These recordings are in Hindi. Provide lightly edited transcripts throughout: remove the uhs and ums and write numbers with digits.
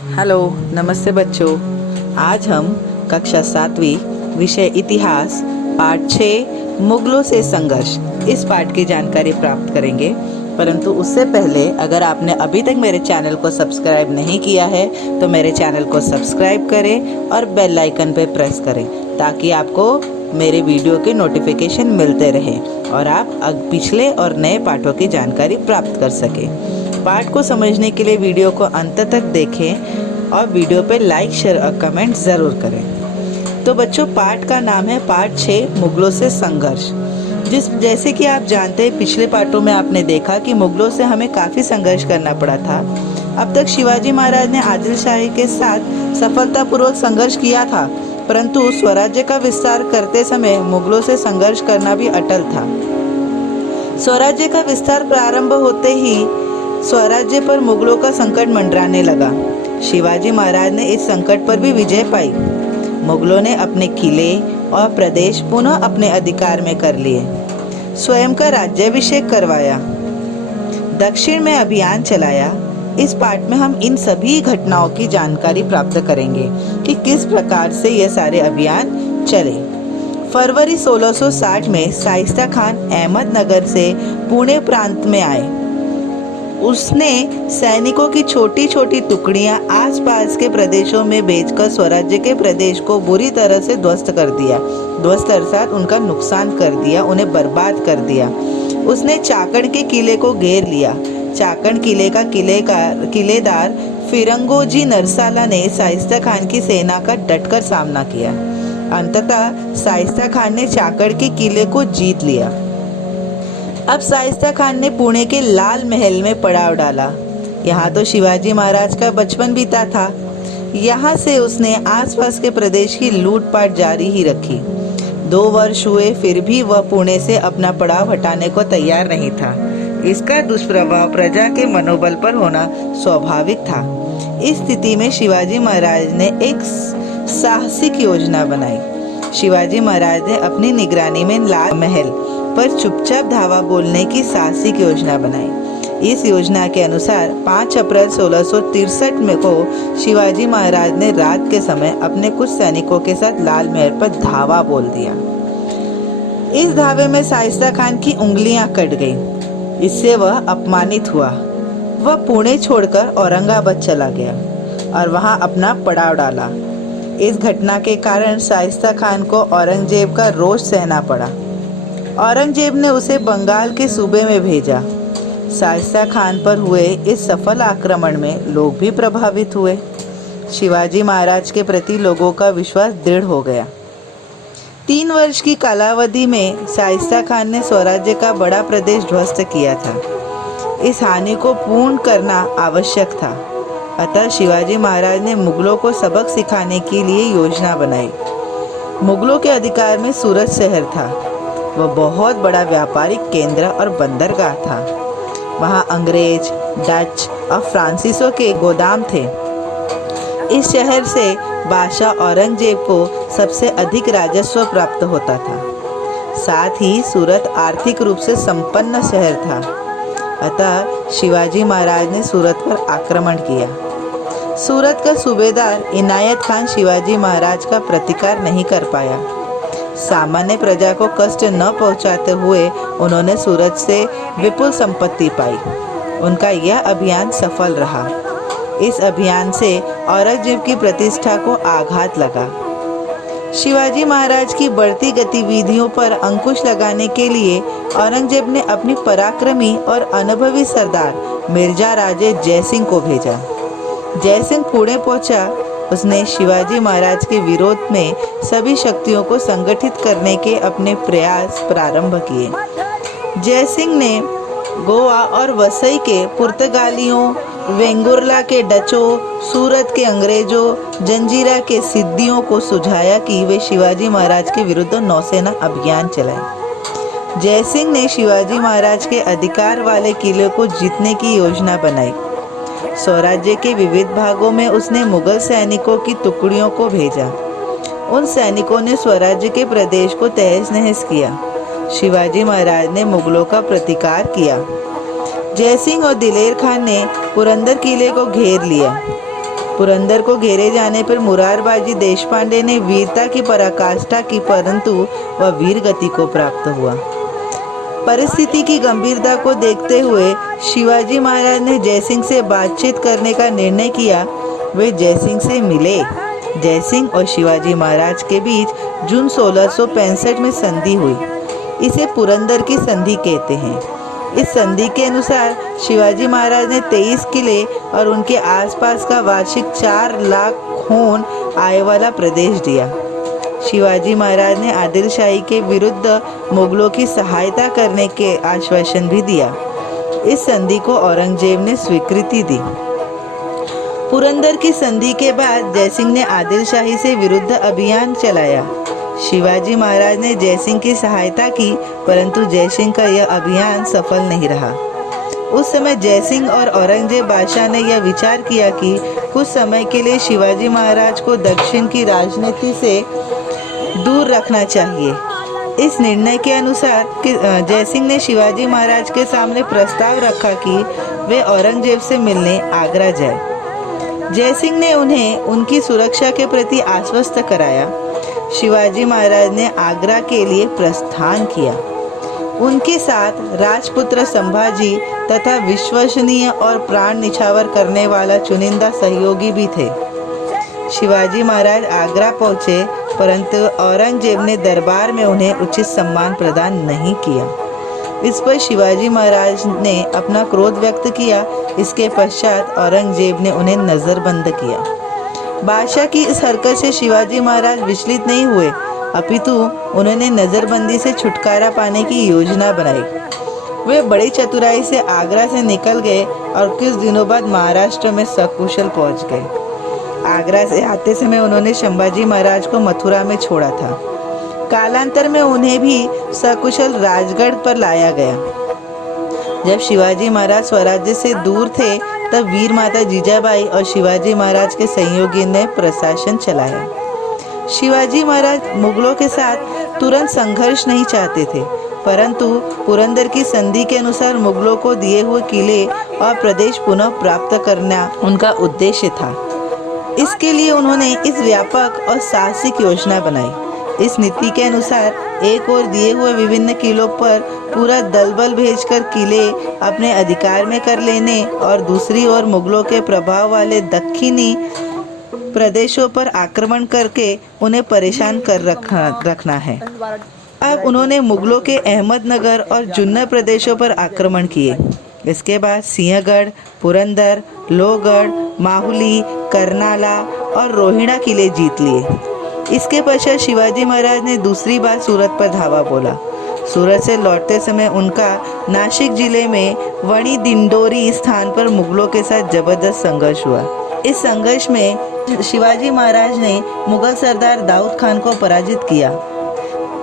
हेलो, नमस्ते बच्चों। आज हम कक्षा 7वीं विषय इतिहास पाठ 6 मुगलों से संघर्ष इस पाठ की जानकारी प्राप्त करेंगे। परंतु उससे पहले अगर आपने अभी तक मेरे चैनल को सब्सक्राइब नहीं किया है तो मेरे चैनल को सब्सक्राइब करें और बेल आइकन पर प्रेस करें ताकि आपको मेरे वीडियो के नोटिफिकेशन मिलते रहें और आप पिछले और नए पाठों की जानकारी प्राप्त कर सकें। पाठ को समझने के लिए वीडियो को अंत तक देखें और वीडियो पे लाइक, शेयर और कमेंट ज़रूर करें। तो बच्चों, पाठ का नाम है पाठ 6 मुगलों से संघर्ष। जैसे कि आप जानते हैं, पिछले पाठों में आपने देखा कि मुगलों से हमें काफ़ी संघर्ष करना पड़ा था। अब तक शिवाजी महाराज ने आदिल शाही के साथ सफलतापूर्वक संघर्ष किया था, परंतु स्वराज्य का विस्तार करते समय मुगलों से संघर्ष करना भी अटल था। स्वराज्य का विस्तार प्रारंभ होते ही स्वराज्य पर मुगलों का संकट मंडराने लगा। शिवाजी महाराज ने इस संकट पर भी विजय पाई। मुगलों ने अपने किले और प्रदेश पुनः अपने अधिकार में कर लिए, स्वयं का राज्याभिषेक करवाया, दक्षिण में अभियान चलाया। इस पाठ में हम इन सभी घटनाओं की जानकारी प्राप्त करेंगे कि किस प्रकार से ये सारे अभियान चले। फरवरी 1660 में शाइस्ता खान अहमदनगर से पुणे प्रांत में आए। उसने सैनिकों की छोटी छोटी टुकड़ियां आसपास के प्रदेशों में भेजकर स्वराज्य के प्रदेश को बुरी तरह से ध्वस्त कर दिया। ध्वस्त अर्थात उनका नुकसान कर दिया, उन्हें बर्बाद कर दिया। उसने चाकण के किले को घेर लिया। चाकण किले का किलेदार फिरंगोजी नरसाला ने शाइस्ता खान की सेना का डटकर सामना किया। अंततः शाइस्ता खान ने चाकण के किले को जीत लिया। अब शाइस्ता खान ने पुणे के लाल महल में पड़ाव डाला। यहाँ तो शिवाजी महाराज का बचपन बीता था। यहाँ से उसने आसपास के प्रदेश की लूटपाट जारी ही रखी। 2 वर्ष हुए, फिर भी वह पुणे से अपना पड़ाव हटाने को तैयार नहीं था। इसका दुष्प्रभाव प्रजा के मनोबल पर होना स्वाभाविक था। इस स्थिति में शिवाजी महाराज ने एक साहसिक योजना बनाई। शिवाजी महाराज ने अपनी निगरानी में लाल महल पर चुपचाप धावा बोलने की साहसिक योजना बनाई। इस योजना के अनुसार 5 अप्रैल 1663 में को शिवाजी महाराज ने रात के समय अपने कुछ सैनिकों के साथ लाल महल पर धावा बोल दिया। इस धावे में शाइस्ता खान की उंगलियां कट गईं। इससे वह अपमानित हुआ। वह पुणे छोड़कर औरंगाबाद चला गया और वहां अपना पड़ाव डाला। इस घटना के कारण शाइस्ता खान को औरंगजेब का रोष सहना पड़ा। औरंगजेब ने उसे बंगाल के सूबे में भेजा। शाइस्ता खान पर हुए इस सफल आक्रमण में लोग भी प्रभावित हुए। शिवाजी महाराज के प्रति लोगों का विश्वास दृढ़ हो गया। 3 वर्ष की कालावधि में शाइस्ता खान ने स्वराज्य का बड़ा प्रदेश ध्वस्त किया था। इस हानि को पूर्ण करना आवश्यक था। अतः शिवाजी महाराज ने मुगलों को सबक सिखाने के लिए योजना बनाई। मुगलों के अधिकार में सूरत शहर था। वह बहुत बड़ा व्यापारिक केंद्र और बंदरगाह था। वहाँ अंग्रेज, डच और फ्रांसीसियों के गोदाम थे। इस शहर से बादशाह औरंगजेब को सबसे अधिक राजस्व प्राप्त होता था। साथ ही सूरत आर्थिक रूप से संपन्न शहर था। अतः शिवाजी महाराज ने सूरत पर आक्रमण किया। सूरत का सूबेदार इनायत खान शिवाजी महाराज का प्रतिकार नहीं कर पाया। सामान्य प्रजा को कष्ट न पहुंचाते हुए उन्होंने सूरत से विपुल संपत्ति पाई। उनका यह अभियान सफल रहा। इस अभियान से औरंगजेब की प्रतिष्ठा को आघात लगा। शिवाजी महाराज की बढ़ती गतिविधियों पर अंकुश लगाने के लिए औरंगजेब ने अपनी पराक्रमी और अनुभवी सरदार मिर्जा राजे जयसिंह को भेजा। जयसिंह पुणे पहुंचा। उसने शिवाजी महाराज के विरोध में सभी शक्तियों को संगठित करने के अपने प्रयास प्रारंभ किए। जयसिंह ने गोवा और वसई के पुर्तगालियों, वेंगुर्ला के डचों, सूरत के अंग्रेजों, जंजीरा के सिद्दियों को सुझाया कि वे शिवाजी महाराज के विरुद्ध नौसेना अभियान चलाएं। जयसिंह ने शिवाजी महाराज के अधिकार वाले किले को जीतने की योजना बनाई। स्वराज्य के विविध भागों में उसने मुगल सैनिकों की टुकड़ियों को भेजा। उन सैनिकों ने स्वराज्य के प्रदेश को तहस नहस किया। शिवाजी महाराज ने मुगलों का प्रतिकार किया। जयसिंह और दिलेर खान ने पुरंदर किले को घेर लिया। पुरंदर को घेरे जाने पर मुरारबाजी देशपांडे ने वीरता की पराकाष्ठा की, परंतु वह वीर गति को प्राप्त हुआ। परिस्थिति की गंभीरता को देखते हुए शिवाजी महाराज ने जयसिंह से बातचीत करने का निर्णय किया। वे जयसिंह से मिले। जयसिंह और शिवाजी महाराज के बीच जून 1665 में संधि हुई। इसे पुरंदर की संधि कहते हैं। इस संधि के अनुसार शिवाजी महाराज ने 23 किले और उनके आसपास का वार्षिक 4 लाख खून आय वाला प्रदेश दिया। शिवाजी महाराज ने आदिल शाही के विरुद्ध मुगलों की सहायता करने के आश्वासन भी दिया। इस संधि को औरंगजेब ने स्वीकृति दी। पुरंदर की संधि के बाद जयसिंह ने आदिल शाही से विरुद्ध अभियान चलाया। शिवाजी महाराज ने जयसिंह की सहायता की, परंतु जयसिंह का यह अभियान सफल नहीं रहा। उस समय जयसिंह और औरंगजेब बादशाह ने यह विचार किया कि कुछ समय के लिए शिवाजी महाराज को दक्षिण की राजनीति से दूर रखना चाहिए। इस निर्णय के अनुसार जयसिंह ने शिवाजी महाराज के सामने प्रस्ताव रखा कि वे औरंगजेब से मिलने आगरा जाए। जयसिंह ने उन्हें उनकी सुरक्षा के प्रति आश्वस्त कराया। शिवाजी महाराज ने आगरा के लिए प्रस्थान किया। उनके साथ राजपुत्र संभाजी तथा विश्वसनीय और प्राण निछावर करने वाला चुनिंदा सहयोगी भी थे। शिवाजी महाराज आगरा पहुंचे, परंतु औरंगजेब ने दरबार में उन्हें उचित सम्मान प्रदान नहीं किया। इस पर शिवाजी महाराज ने अपना क्रोध व्यक्त किया। इसके पश्चात औरंगजेब ने उन्हें नज़रबंद किया। बादशाह की इस हरकत से शिवाजी महाराज विचलित नहीं हुए, अपितु उन्होंने नज़रबंदी से छुटकारा पाने की योजना बनाई। वे बड़ी चतुराई से आगरा से निकल गए और कुछ दिनों बाद महाराष्ट्र में सकुशल पहुंच गए। आगरा से आते समय उन्होंने संभाजी महाराज को मथुरा में छोड़ा था। कालांतर में उन्हें भी सकुशल राजगढ़ पर लाया गया। जब शिवाजी महाराज स्वराज्य से दूर थे, तब वीर माता जीजाबाई और शिवाजी महाराज के सहयोगी ने प्रशासन चलाया। शिवाजी महाराज मुगलों के साथ तुरंत संघर्ष नहीं चाहते थे, परंतु पुरंदर की संधि के अनुसार मुगलों को दिए हुए किले और प्रदेश पुनः प्राप्त करना उनका उद्देश्य था। इसके लिए उन्होंने इस व्यापक और साहसिक योजना बनाई। इस नीति के अनुसार एक ओर दिए हुए विभिन्न किलों पर पूरा दलबल भेजकर किले अपने अधिकार में कर लेने और दूसरी ओर मुगलों के प्रभाव वाले दक्षिणी प्रदेशों पर आक्रमण करके उन्हें परेशान कर रखना है। अब उन्होंने मुगलों के अहमदनगर और जुन्नर प्रदेशों पर आक्रमण किए। इसके बाद सिंहगढ़, पुरंदर, लोहगढ़, माहुली, करनाला और रोहिणा किले जीत लिए। इसके पश्चात शिवाजी महाराज ने दूसरी बार सूरत पर धावा बोला। सूरत से लौटते समय उनका नासिक जिले में वणी दिंडोरी स्थान पर मुगलों के साथ जबरदस्त संघर्ष हुआ। इस संघर्ष में शिवाजी महाराज ने मुगल सरदार दाऊद खान को पराजित किया।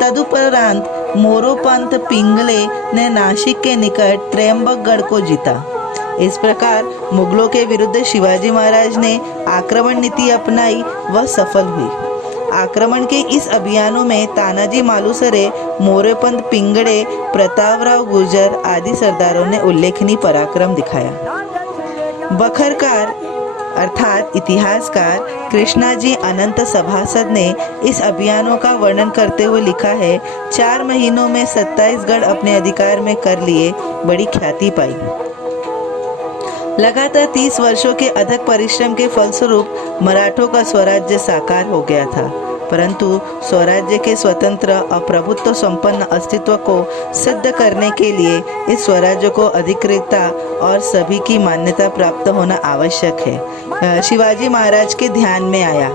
तदुपरांत मोरोपंत पिंगले ने नासिक के निकट त्रयंबकगढ़ को जीता। इस प्रकार मुगलों के विरुद्ध शिवाजी महाराज ने आक्रमण नीति अपनाई, वह सफल हुई। आक्रमण के इस अभियानों में तानाजी मालुसरे, मोरोपंत पिंगड़े, प्रतापराव गुर्जर आदि सरदारों ने उल्लेखनीय पराक्रम दिखाया। बखरकार अर्थात इतिहासकार कृष्णाजी अनंत सभासद ने इस अभियानों का वर्णन करते हुए लिखा है, 4 महीनों में 27 गढ़ अपने अधिकार में कर लिए, बड़ी ख्याति पाई। लगातार 30 वर्षों के अथक परिश्रम के फलस्वरूप मराठों का स्वराज्य साकार हो गया था, परंतु स्वराज्य के स्वतंत्र और प्रभुत्व संपन्न अस्तित्व को सिद्ध करने के लिए इस स्वराज्य को अधिकृतता और सभी की मान्यता प्राप्त होना आवश्यक है। शिवाजी महाराज के ध्यान में आया।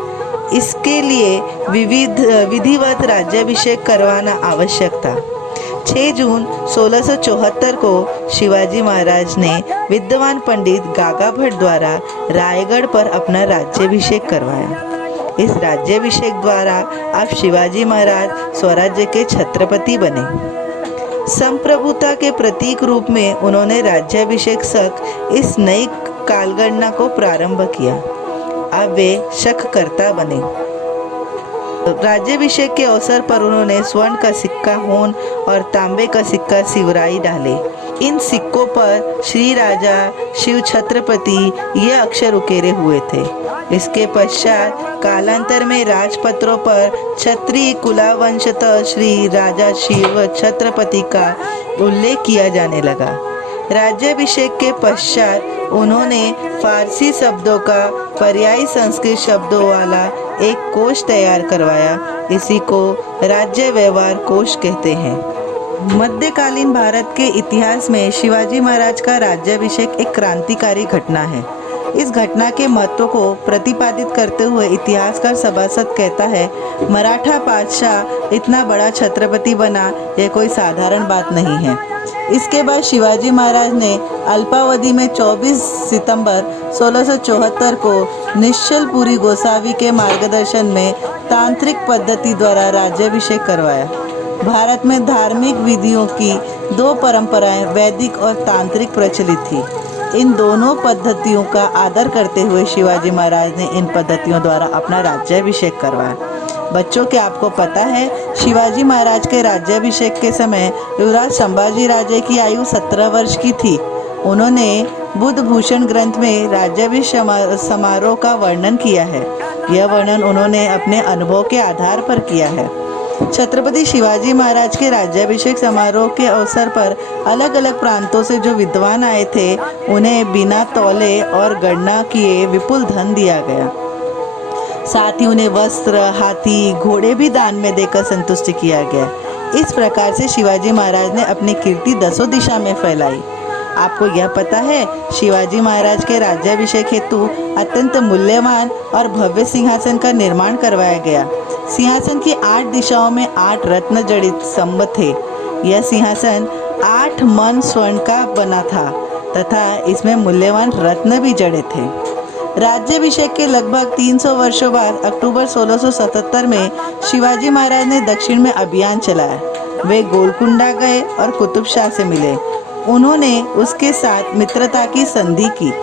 इसके लिए विधिवत राज्याभिषेक करवाना आवश्यक था। 6 जून 1674 को शिवाजी महाराज ने विद्वान पंडित गागा भट्ट द्वारा रायगढ़ पर अपना राज्याभिषेक करवाया। इस राज्याभिषेक द्वारा अब शिवाजी महाराज स्वराज्य के छत्रपति बने। संप्रभुता के प्रतीक रूप में उन्होंने राज्याभिषेक शक इस नई कालगणना को प्रारंभ किया। अब वे शककर्ता बने। राज्याभिषेक के अवसर पर उन्होंने स्वर्ण का सिक्का होन और तांबे का सिक्का सिवराई डाले। इन सिक्कों पर श्री राजा शिव छत्रपति ये अक्षर उकेरे हुए थे। इसके पश्चात कालांतर में राजपत्रों पर क्षत्रिय कुलावंशतः श्री राजा शिव छत्रपति का उल्लेख किया जाने लगा। राज्याभिषेक के पश्चात उन्होंने फारसी शब्दों का पर्यायी संस्कृत शब्दों वाला एक कोश तैयार करवाया। इसी को राज्य व्यवहार कोश कहते हैं। मध्यकालीन भारत के इतिहास में शिवाजी महाराज का राज्याभिषेक एक क्रांतिकारी घटना है। इस घटना के महत्व को प्रतिपादित करते हुए इतिहासकार सभासद कहता है, मराठा बादशाह इतना बड़ा छत्रपति बना यह कोई साधारण बात नहीं है। इसके बाद शिवाजी महाराज ने अल्पावधि में 24 सितंबर 1674 को निश्चलपुरी गोसावी के मार्गदर्शन में तांत्रिक पद्धति द्वारा राज्याभिषेक करवाया। भारत में धार्मिक विधियों की दो परंपराएं वैदिक और तांत्रिक प्रचलित थी। इन दोनों पद्धतियों का आदर करते हुए शिवाजी महाराज ने इन पद्धतियों द्वारा अपना राज्याभिषेक करवाया। बच्चों, क्या आपको पता है शिवाजी महाराज के राज्याभिषेक के समय युवराज संभाजी राजे की आयु 17 वर्ष की थी। उन्होंने बुद्ध भूषण ग्रंथ में राज्याभिषेक समारोह का वर्णन किया है। यह वर्णन उन्होंने अपने अनुभव के आधार पर किया है। छत्रपति शिवाजी महाराज के राज्याभिषेक समारोह के अवसर पर अलग अलग प्रांतों से जो विद्वान आए थे, उन्हें बिना तौले और गणना किए विपुल धन दिया गया। साथ ही उन्हें वस्त्र, हाथी, घोड़े भी दान में देकर संतुष्ट किया गया। इस प्रकार से शिवाजी महाराज ने अपनी कीर्ति दसों दिशा में फैलाई। आपको यह पता है, शिवाजी महाराज के राज्याभिषेक हेतु अत्यंत मूल्यवान और भव्य सिंहासन का निर्माण करवाया गया। सिंहासन की 8 दिशाओं में 8 रत्न जड़ित स्तंभ थे। यह सिंहासन 8 मन स्वर्ण का बना था तथा इसमें मूल्यवान रत्न भी जड़े थे। राज्याभिषेक के लगभग 300 वर्षों बाद अक्टूबर 1677 में शिवाजी महाराज ने दक्षिण में अभियान चलाया। वे गोलकुंडा गए और कुतुब शाह से मिले। उन्होंने उसके साथ मित्रता की संधि की।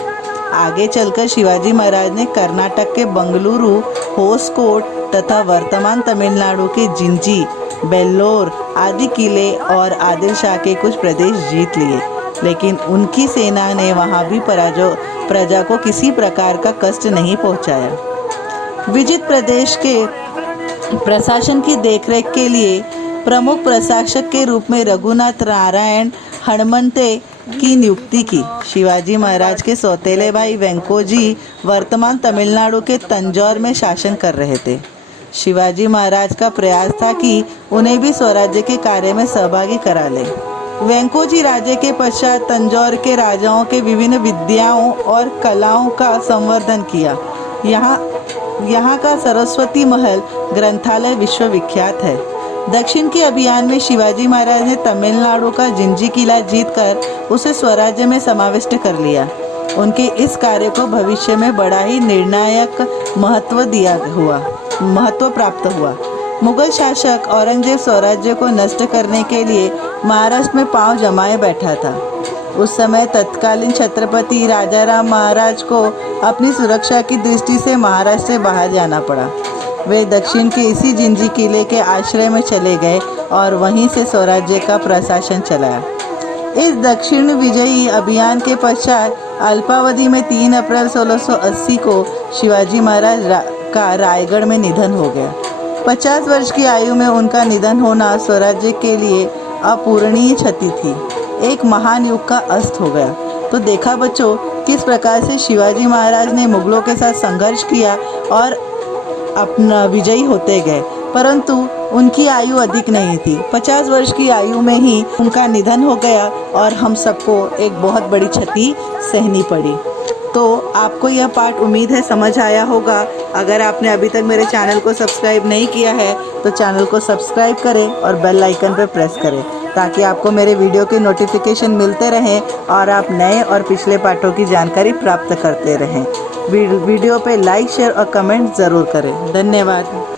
आगे चलकर शिवाजी महाराज ने कर्नाटक के बंगलुरु, होसकोट तथा वर्तमान तमिलनाडु के जिंजी, बेल्लोर आदि किले और आदिल शाह के कुछ प्रदेश जीत लिए, लेकिन उनकी सेना ने वहां भी प्रजा को किसी प्रकार का कष्ट नहीं पहुंचाया। विजित प्रदेश के प्रशासन की देखरेख के लिए प्रमुख प्रशासक के रूप में रघुनाथ नारायण हणमंते की नियुक्ति की। शिवाजी महाराज के सौतेले भाई वेंकोजी वर्तमान तमिलनाडु के तंजौर में शासन कर रहे थे। शिवाजी महाराज का प्रयास था कि उन्हें भी स्वराज्य के कार्य में सहभागी करा ले। वेंकोजी राज्य के पश्चात तंजौर के राजाओं के विभिन्न विद्याओं और कलाओं का संवर्धन किया। यहाँ का सरस्वती महल ग्रंथालय विश्वविख्यात है। दक्षिण के अभियान में शिवाजी महाराज ने तमिलनाडु का जिंजी किला जीतकर उसे स्वराज्य में समाविष्ट कर लिया। उनके इस कार्य को भविष्य में बड़ा ही निर्णायक महत्व प्राप्त हुआ। मुगल शासक औरंगजेब स्वराज्य को नष्ट करने के लिए महाराष्ट्र में पांव जमाए बैठा था। उस समय तत्कालीन छत्रपति राजाराम महाराज को अपनी सुरक्षा की दृष्टि से महाराष्ट्र से बाहर जाना पड़ा। वे दक्षिण के इसी जिंजी किले के आश्रय में चले गए और वहीं से स्वराज्य का प्रशासन चलाया। इस दक्षिण विजयी अभियान के पश्चात अल्पावधि में 3 अप्रैल 1680 को शिवाजी महाराज का रायगढ़ में निधन हो गया। 50 वर्ष की आयु में उनका निधन होना स्वराज्य के लिए अपूरणीय क्षति थी। एक महान युग का अस्त हो गया। तो देखा बच्चों, किस प्रकार से शिवाजी महाराज ने मुगलों के साथ संघर्ष किया और अपना विजयी होते गए, परंतु उनकी आयु अधिक नहीं थी। 50 वर्ष की आयु में ही उनका निधन हो गया और हम सबको एक बहुत बड़ी क्षति सहनी पड़ी। तो आपको यह पाठ उम्मीद है समझ आया होगा। अगर आपने अभी तक मेरे चैनल को सब्सक्राइब नहीं किया है तो चैनल को सब्सक्राइब करें और बेल आइकन पर प्रेस करें, ताकि आपको मेरे वीडियो के नोटिफिकेशन मिलते रहें और आप नए और पिछले पाठों की जानकारी प्राप्त करते रहें। वीडियो पे लाइक, शेयर और कमेंट ज़रूर करें। धन्यवाद।